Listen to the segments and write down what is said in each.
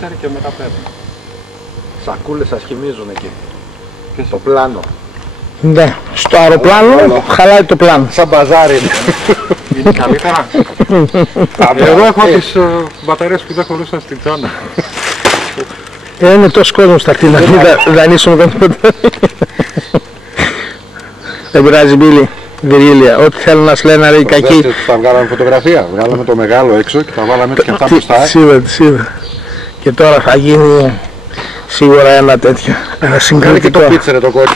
Και μετά πέρα. Σακούλες σας χυμίζουν εκεί. Στο πλάνο. Ναι, στο αεροπλάνο χαλάει το πλάνο. Σαν μπαζάρι είναι. Είναι καλύτερα. Εγώ έχω τις μπαταρίες που δεν χωρούσαν στην τσάντα. Είναι τόσο κόσμο στα κτίνα, μην δανείσουμε τίποτα. Δεν πειράζει, Μπίλη, Βυργίλια, ό,τι θέλουν να σου λένε οι κακοί. Θα βγάλαμε φωτογραφία, βγάλαμε το μεγάλο έξω και θα βάλαμε και αυτά μπροστά. Τις είδα. Και τώρα θα γίνει σίγουρα ένα τέτοιο, ένα συγκριτικό. Και το πίτσερε το κόκκι.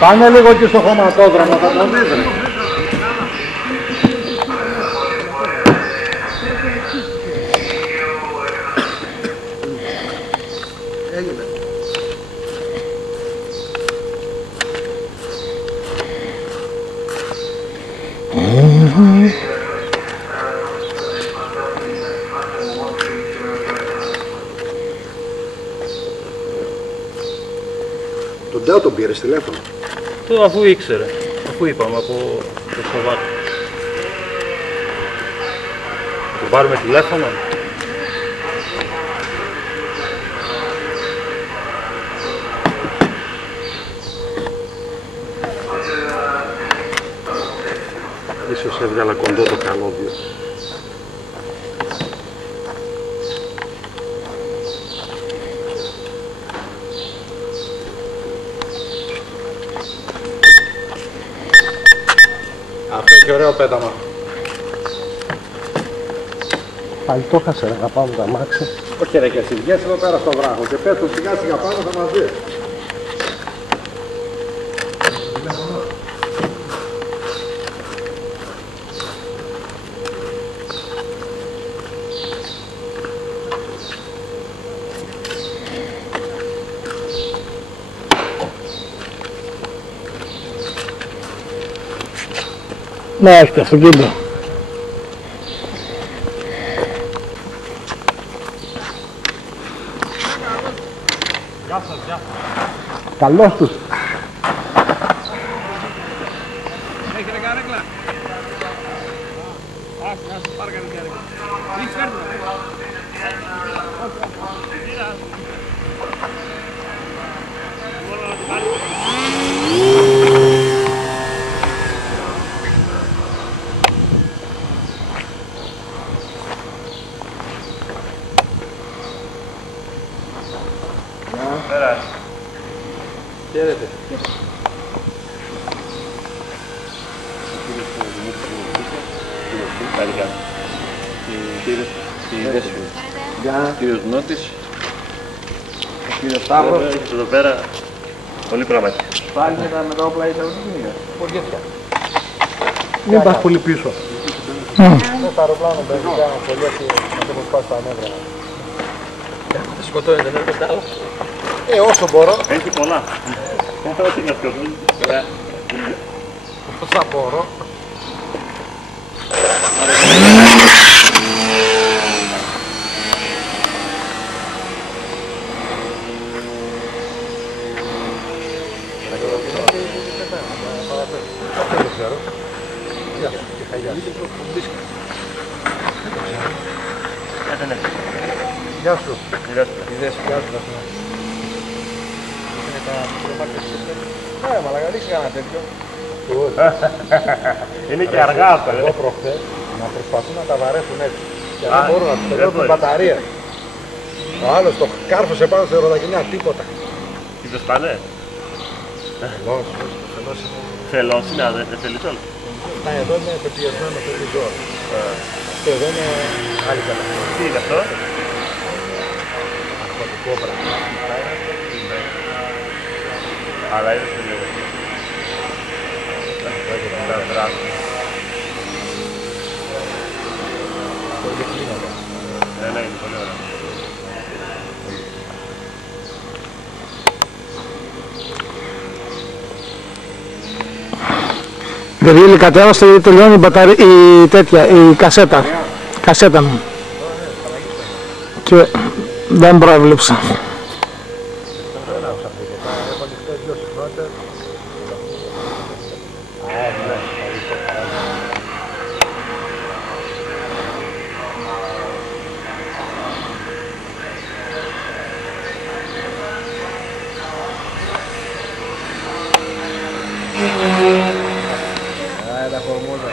Πάνε λίγο και στο χωματόδρομο, θα τον δείτε. Τον Ντέο τον πήρες τηλέφωνο. Αφού ήξερε, αφού είπαμε από το Σοββάτο. Θα του πάρουμε τηλέφωνο. Ίσως έβγαλα κοντό το καλώδιο. Αυτό έχει ωραίο πέταμα. Πάλι το χάσε ρε, να πάμε τα μάξι. Όχι ρε, και εσύ βγες εδώ πέρα στο βράχο και πες το σιγά σιγά πάνω θα μας δεις. Ναι, έχετε αυτοκίνητο. Γεια σας, γεια σας. Καλώς τους. Έχετε καρέκλα. Να σας πάρω κανένα καρέκλα. Τι φέρνω. Χαίρετε. Κύριος Νότης. Κύριε Σταύρος. Εδώ πέρα πολύ πράγματα. Πάλι με τα όπλα ήταν οδηγία. Πολιέτια. Μην πας πολύ πίσω. Στο αεροπλάνο μπαίνει κάνω πολιέτια να το σπάσει τα νεύρα. Θα σκοτώνετε, δεν έρχεται άλλο. Όσο μπορώ. Έχει πολλά. Ό,τι να σκοτώνει. Όσα μπορώ. Γεια σου. Είδες, γεια σου. Είναι τα προμάκια σου. Μαλάκα, δείξει κανένα τέτοιο. Είναι και αργά αυτό. Εγώ προχθές να προσπαθούν να τα βαρέσουν έτσι. Και δεν μπορούν να τους τελειώσουν την μπαταρία. Ο άλλος το κάρφωσε πάνω στη ροδακινιά, τίποτα. Τι το σπάνε. Θελός είναι, δεν θέλεις όλο. Να, εδώ είναι πεπιεσμένο παιδί ζώο. Αυτό εδώ είναι άλλη κατάσταση. Τι είναι αυτό. Αρχοντική κόμπρα. Αλλά είναι σε λίγο. Ναι, είναι πολύ ωραία. Βεργίλη, κατέβαστε γιατί τελειώνει η κασέτα. Κασέτα μου. Και δεν πρόβλεψα. La fórmula.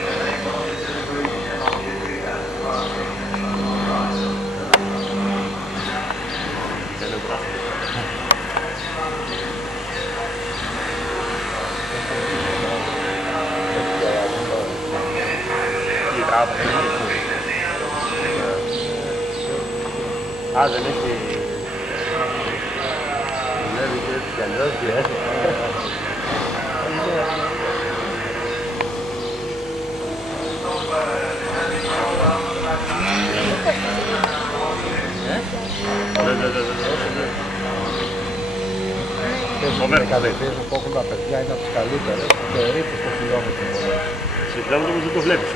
Δεν έχει... Δουλεύει και έτσι κι αλλιώς και Οι κατευθύνσεις που έχουν τα παιδιά είναι από τις καλύτερες και ρίχνουν στο χιλιόμετρο. Σε χιλιόμετρο όμως δεν το βλέπεις.